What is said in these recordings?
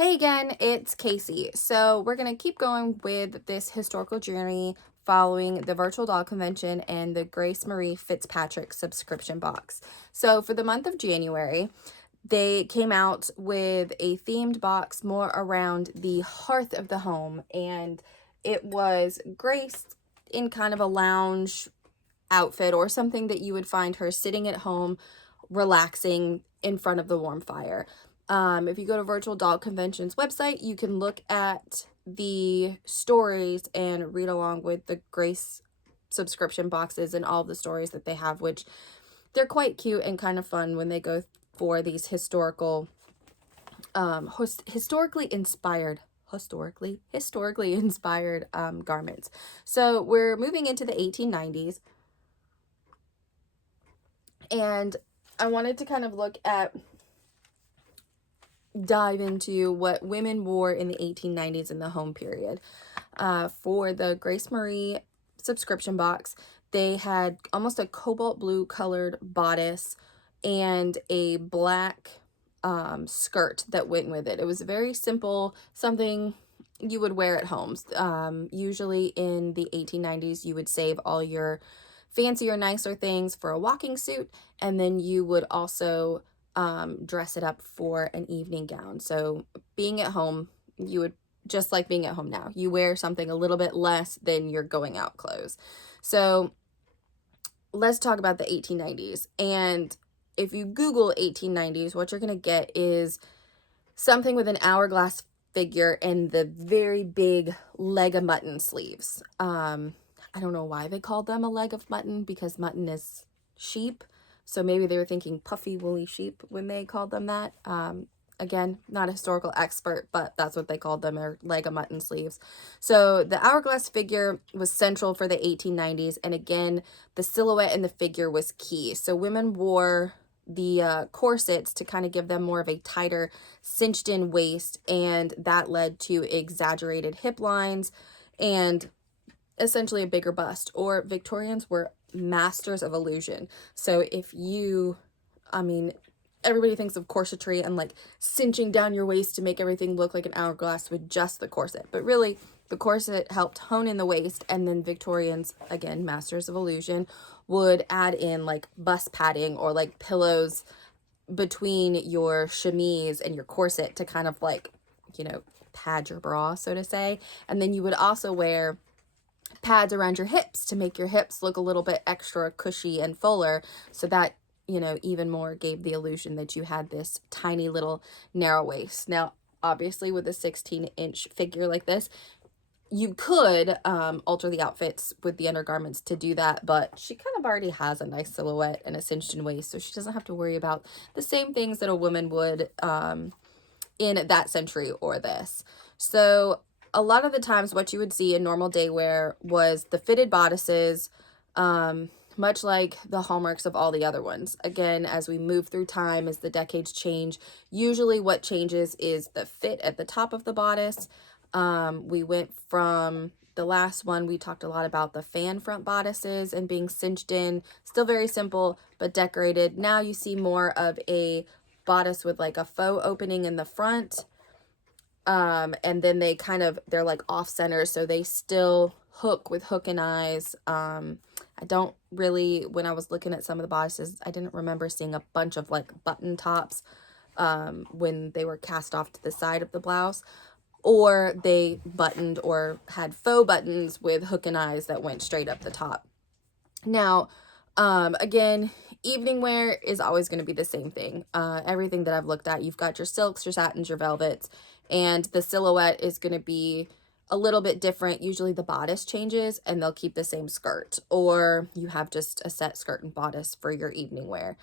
Hey again, it's Casey. So we're going to keep going with this historical journey following the Virtual Doll Convention and the Grace Marie Fitzpatrick subscription box. So for the month of January, they came out with a themed box more around the hearth of the home, and it was Grace in kind of a lounge outfit or something that you would find her sitting at home relaxing in front of the warm fire. If you go to Virtual Doll Convention's website, you can look at the stories and read along with the Grace subscription boxes and all the stories that they have, which they're quite cute and kind of fun when they go for these historically inspired garments. So we're moving into the 1890s, and I wanted to kind of dive into what women wore in the 1890s in the home period. For the Grace Marie subscription box, they had almost a cobalt blue colored bodice and a black skirt that went with it. It was very simple, something you would wear at homes. Usually in the 1890s, you would save all your fancier, nicer things for a walking suit, and then you would also dress it up for an evening gown. So being at home, you would just like being at home now. You wear something a little bit less than your going out clothes. So let's talk about the 1890s. And if you Google 1890s, what you're going to get is something with an hourglass figure and the very big leg of mutton sleeves. I don't know why they called them a leg of mutton, because mutton is sheep. So maybe they were thinking puffy, woolly sheep when they called them that. Again, not a historical expert, but that's what they called them, their leg of mutton sleeves. So the hourglass figure was central for the 1890s. And again, the silhouette in the figure was key. So women wore the corsets to kind of give them more of a tighter cinched in waist, and that led to exaggerated hip lines and essentially a bigger bust. Or Victorians were masters of illusion. So I mean, everybody thinks of corsetry and like cinching down your waist to make everything look like an hourglass with just the corset. But really, the corset helped hone in the waist, and then Victorians, again, masters of illusion, would add in like bust padding or like pillows between your chemise and your corset to kind of like, pad your bra, so to say. And then you would also wear pads around your hips to make your hips look a little bit extra cushy and fuller, so that even more gave the illusion that you had this tiny little narrow waist. Now obviously with a 16-inch figure like this, you could alter the outfits with the undergarments to do that, but she kind of already has a nice silhouette and a cinched in waist, so she doesn't have to worry about the same things that a woman would in that century or this. So a lot of the times what you would see in normal day wear was the fitted bodices, much like the hallmarks of all the other ones. Again, as we move through time, as the decades change, usually what changes is the fit at the top of the bodice. We went from the last one, we talked a lot about the fan front bodices and being cinched in, still very simple, but decorated. Now you see more of a bodice with like a faux opening in the front. And then they're like off center, so they still hook with hook and eyes. I don't really, when I was looking at some of the bodices, I didn't remember seeing a bunch of like button tops when they were cast off to the side of the blouse, or they buttoned or had faux buttons with hook and eyes that went straight up the top. Now, again, evening wear is always going to be the same thing. Everything that I've looked at, you've got your silks, your satins, your velvets, and the silhouette is going to be a little bit different. Usually the bodice changes and they'll keep the same skirt, or you have just a set skirt and bodice for your evening wear.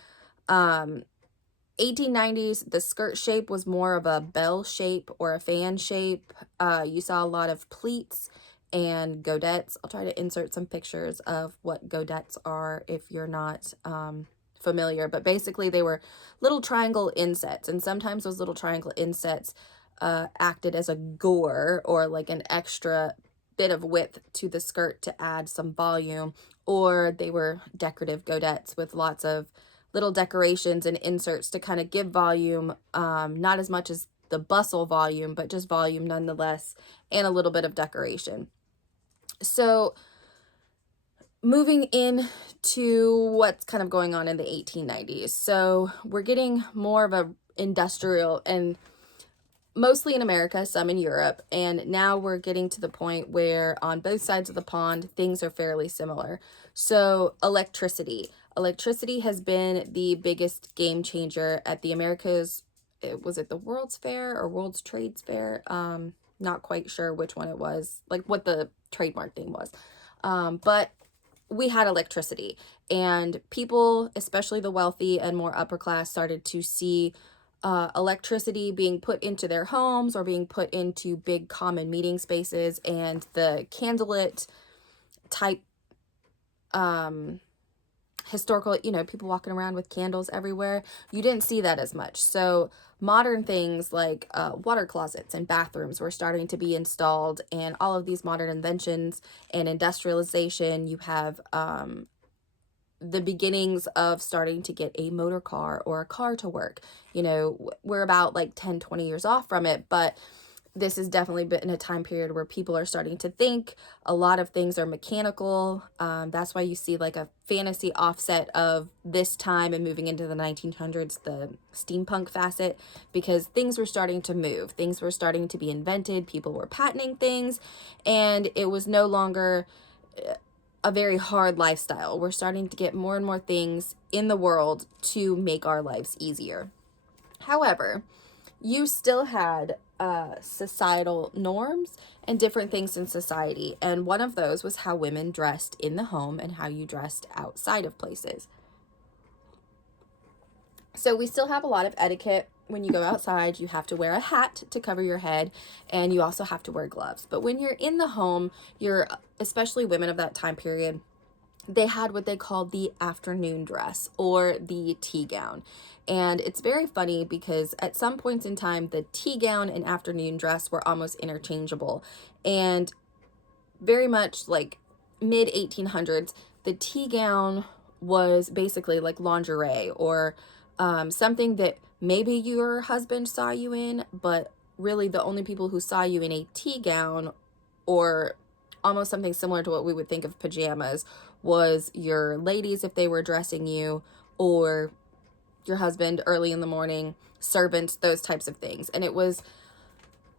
1890s, the skirt shape was more of a bell shape or a fan shape. You saw a lot of pleats and godettes. I'll try to insert some pictures of what godettes are if you're not familiar, but basically they were little triangle insets, and sometimes those little triangle insets acted as a gore or like an extra bit of width to the skirt to add some volume, or they were decorative godettes with lots of little decorations and inserts to kind of give volume, not as much as the bustle volume, but just volume nonetheless, and a little bit of decoration. So moving in to what's kind of going on in the 1890s. So we're getting more of a industrial, and mostly in America, some in Europe, and now we're getting to the point where on both sides of the pond, things are fairly similar. So electricity. Electricity has been the biggest game changer at the Americas. Was it the World's Fair or World's Trade Fair? Not quite sure which one it was, like what the trademark name was. But we had electricity, and people, especially the wealthy and more upper class, started to see electricity being put into their homes or being put into big common meeting spaces, and the candlelit type historical, people walking around with candles everywhere. You didn't see that as much. So modern things like water closets and bathrooms were starting to be installed, and all of these modern inventions and industrialization. You have the beginnings of starting to get a motor car or a car to work. We're about like 10, 20 years off from it, but this has definitely been a time period where people are starting to think. A lot of things are mechanical. That's why you see like a fantasy offset of this time and moving into the 1900s, the steampunk facet, because things were starting to move. Things were starting to be invented. People were patenting things, and it was no longer a very hard lifestyle. We're starting to get more and more things in the world to make our lives easier. However, you still had societal norms and different things in society, and one of those was how women dressed in the home and how you dressed outside of places. So we still have a lot of etiquette. When you go outside, you have to wear a hat to cover your head, and you also have to wear gloves. But when you're in the home, especially women of that time period, they had what they called the afternoon dress or the tea gown. And it's very funny because at some points in time, the tea gown and afternoon dress were almost interchangeable. And very much like mid 1800s, the tea gown was basically like lingerie, or something that maybe your husband saw you in, but really the only people who saw you in a tea gown, or almost something similar to what we would think of pajamas, was your ladies if they were dressing you, or your husband early in the morning, servants, those types of things. And it was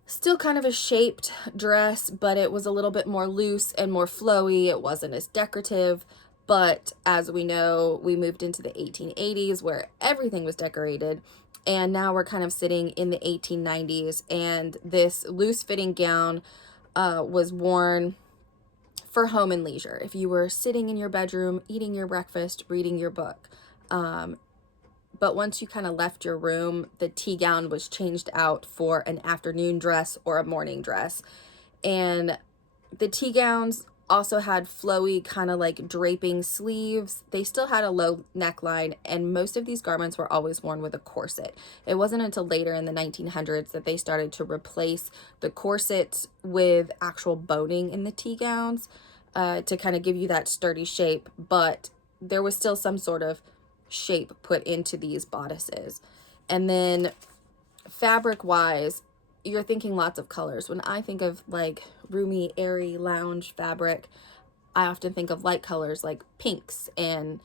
still kind of a shaped dress, but it was a little bit more loose and more flowy. It wasn't as decorative. But as we know, we moved into the 1880s where everything was decorated. And now we're kind of sitting in the 1890s, and this loose fitting gown was worn for home and leisure. If you were sitting in your bedroom, eating your breakfast, reading your book. But once you kind of left your room, the tea gown was changed out for an afternoon dress or a morning dress. And the tea gowns also had flowy, kind of like draping sleeves. They still had a low neckline, and most of these garments were always worn with a corset. It wasn't until later in the 1900s that they started to replace the corsets with actual boning in the tea gowns to kind of give you that sturdy shape, but there was still some sort of shape put into these bodices. And then fabric wise, you're thinking lots of colors. When I think of like roomy, airy lounge fabric, I often think of light colors like pinks and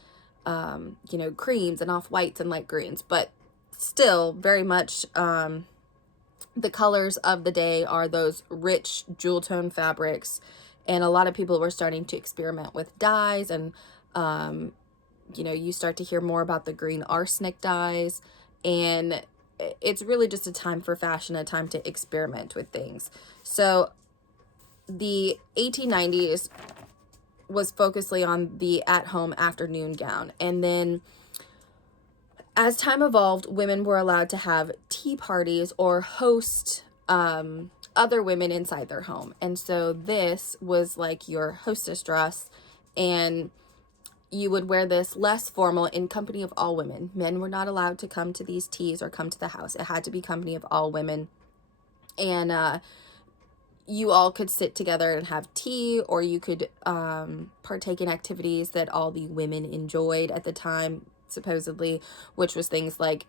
creams and off whites and light greens, but still very much the colors of the day are those rich jewel tone fabrics. And a lot of people were starting to experiment with dyes, and you start to hear more about the green arsenic dyes, and it's really just a time for fashion, a time to experiment with things. So the 1890s was focusedly on the at-home afternoon gown, and then as time evolved, women were allowed to have tea parties or host other women inside their home. And so this was like your hostess dress, and you would wear this less formal in company of all women. Men were not allowed to come to these teas or come to the house. It had to be company of all women. And you all could sit together and have tea, or you could partake in activities that all the women enjoyed at the time, supposedly, which was things like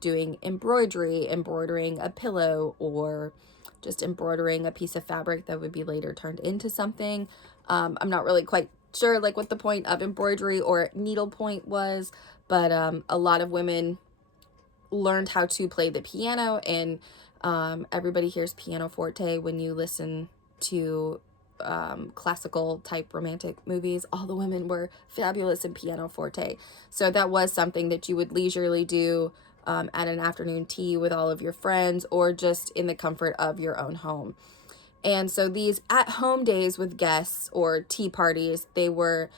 doing embroidering a pillow, or just embroidering a piece of fabric that would be later turned into something. I'm not really quite sure like what the point of embroidery or needlepoint was, but a lot of women learned how to play the piano, and everybody hears pianoforte when you listen to classical type romantic movies. All the women were fabulous in pianoforte. So that was something that you would leisurely do at an afternoon tea with all of your friends, or just in the comfort of your own home. And so these at-home days with guests or tea parties, they were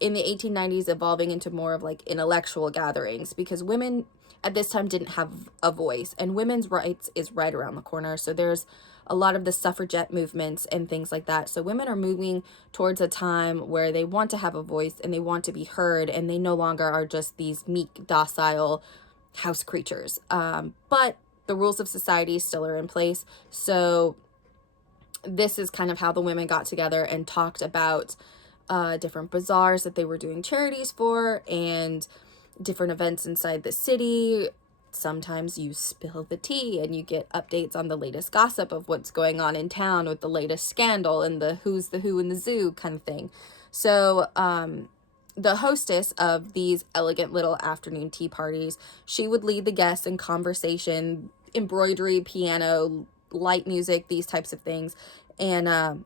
in the 1890s evolving into more of like intellectual gatherings, because women at this time didn't have a voice, and women's rights is right around the corner. So there's a lot of the suffragette movements and things like that. So women are moving towards a time where they want to have a voice and they want to be heard, and they no longer are just these meek, docile house creatures. But the rules of society still are in place. So this is kind of how the women got together and talked about different bazaars that they were doing charities for, and different events inside the city. Sometimes you spill the tea and you get updates on the latest gossip of what's going on in town with the latest scandal and the who's the who in the zoo kind of thing. So the hostess of these elegant little afternoon tea parties, she would lead the guests in conversation, embroidery, piano, light music, these types of things. And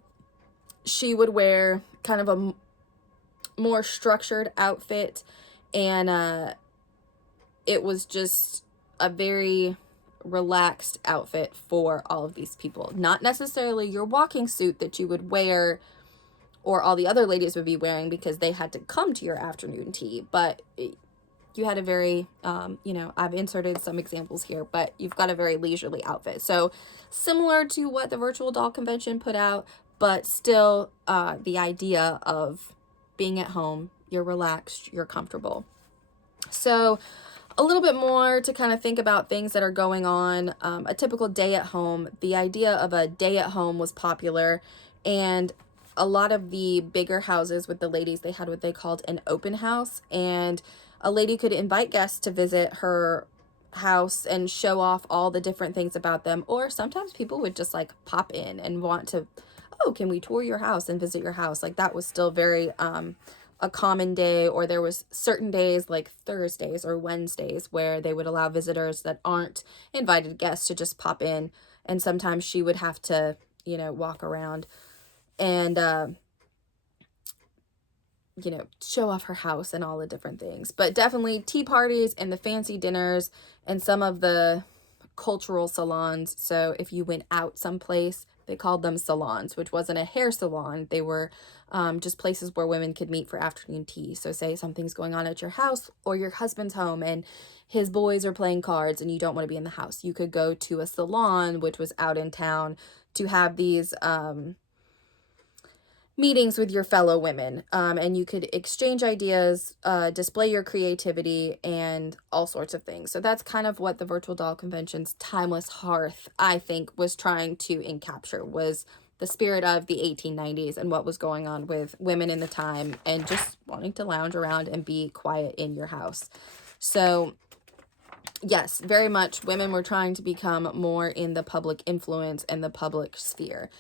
she would wear kind of a more structured outfit, and it was just a very relaxed outfit for all of these people. Not necessarily your walking suit that you would wear or all the other ladies would be wearing because they had to come to your afternoon tea, but you had a very, I've inserted some examples here, but you've got a very leisurely outfit. So similar to what the Virtual Doll Convention put out, but still the idea of being at home, you're relaxed, you're comfortable. So a little bit more to kind of think about things that are going on. A typical day at home, the idea of a day at home was popular, and a lot of the bigger houses with the ladies, they had what they called an open house, and a lady could invite guests to visit her house and show off all the different things about them. Or sometimes people would just like pop in and want to, oh, can we tour your house and visit your house? Like that was still very a common day. Or there was certain days like Thursdays or Wednesdays where they would allow visitors that aren't invited guests to just pop in, and sometimes she would have to, walk around and show off her house and all the different things. But definitely tea parties and the fancy dinners and some of the cultural salons. So if you went out someplace, they called them salons, which wasn't a hair salon. They were just places where women could meet for afternoon tea. So say something's going on at your house or your husband's home and his boys are playing cards and you don't want to be in the house, you could go to a salon, which was out in town, to have these meetings with your fellow women, and you could exchange ideas, display your creativity, and all sorts of things. So that's kind of what the Virtual Doll Convention's Timeless Hearth, I think, was trying to encapture, was the spirit of the 1890s and what was going on with women in the time and just wanting to lounge around and be quiet in your house. So yes, very much women were trying to become more in the public influence and the public sphere.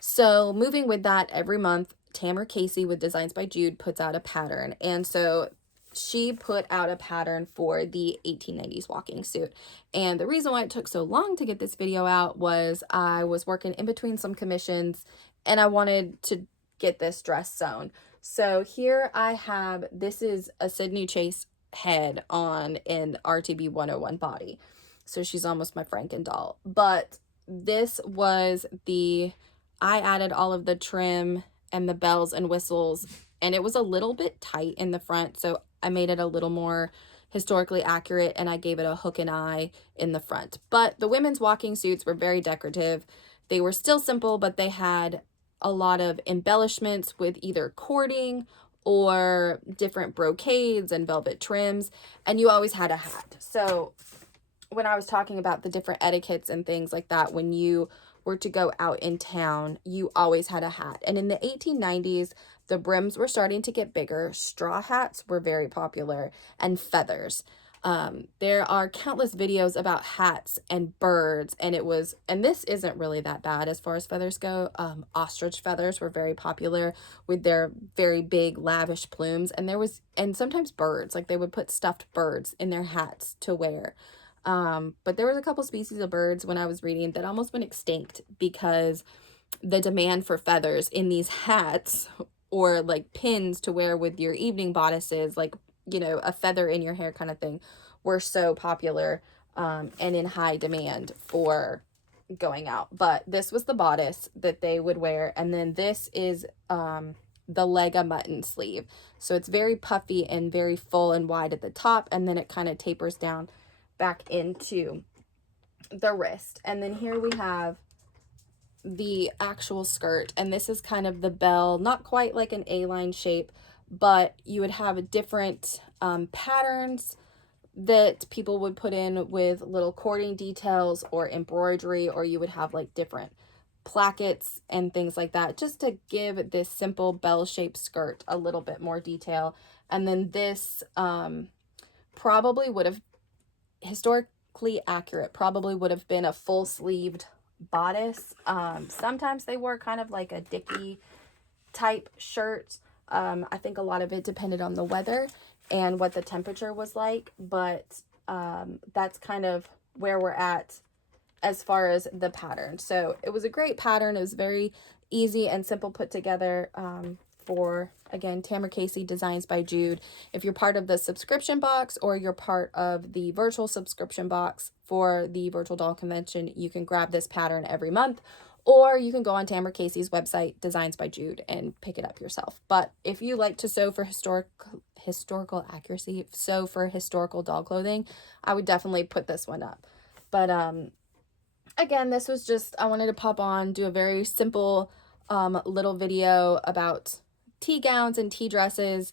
So moving with that, every month, Tamara Casey with Designs by Jude puts out a pattern. And so she put out a pattern for the 1890s walking suit. And the reason why it took so long to get this video out was I was working in between some commissions and I wanted to get this dress sewn. So here I have, this is a Sydney Chase head on an RTB 101 body. So she's almost my Franken doll. But this was I added all of the trim and the bells and whistles, and it was a little bit tight in the front, so I made it a little more historically accurate, and I gave it a hook and eye in the front. But the women's walking suits were very decorative. They were still simple, but they had a lot of embellishments with either cording or different brocades and velvet trims, and you always had a hat. So when I was talking about the different etiquettes and things like that, when you were to go out in town, you always had a hat. And in the 1890s, the brims were starting to get bigger. Straw hats were very popular, and feathers. There are countless videos about hats and birds, and this isn't really that bad as far as feathers go. Ostrich feathers were very popular with their very big, lavish plumes, and sometimes birds, like they would put stuffed birds in their hats to wear. But there was a couple species of birds when I was reading that almost went extinct because the demand for feathers in these hats or like pins to wear with your evening bodices, like, a feather in your hair kind of thing, were so popular and in high demand for going out. But this was the bodice that they would wear. And then this is the lega mutton sleeve. So it's very puffy and very full and wide at the top. And then it kind of tapers down back into the wrist. And then here we have the actual skirt, and this is kind of the bell, not quite like an A-line shape, but you would have different patterns that people would put in with little cording details or embroidery, or you would have like different plackets and things like that, just to give this simple bell-shaped skirt a little bit more detail. And then this probably would have, historically accurate, probably would have been a full-sleeved bodice. Sometimes they wore kind of like a dicky type shirt. I think a lot of it depended on the weather and what the temperature was like, but that's kind of where we're at as far as the pattern. So it was a great pattern. It was very easy and simple put together for, again, Tamara Casey Designs by Jude. If you're part of the subscription box or you're part of the virtual subscription box for the virtual doll convention, you can grab this pattern every month, or you can go on Tamara Casey's website, Designs by Jude, and pick it up yourself. But if you like to sew for historical accuracy, sew for historical doll clothing, I would definitely put this one up. But again, this was just, I wanted to pop on, do a very simple little video about tea gowns and tea dresses.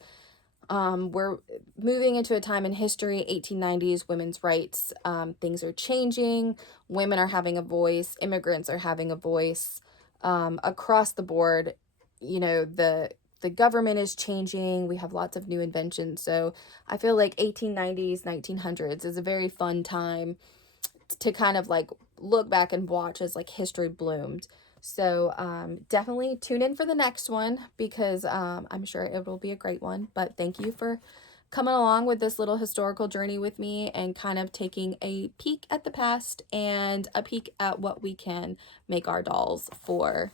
We're moving into a time in history, 1890s, women's rights. Things are changing. Women are having a voice. Immigrants are having a voice. Across the board, the government is changing. We have lots of new inventions. So I feel like 1890s, 1900s is a very fun time to kind of like look back and watch as like history bloomed. So definitely tune in for the next one, because I'm sure it will be a great one. But thank you for coming along with this little historical journey with me and kind of taking a peek at the past and a peek at what we can make our dolls for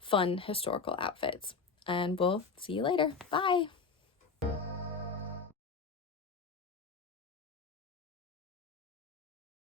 fun historical outfits. And we'll see you later. Bye.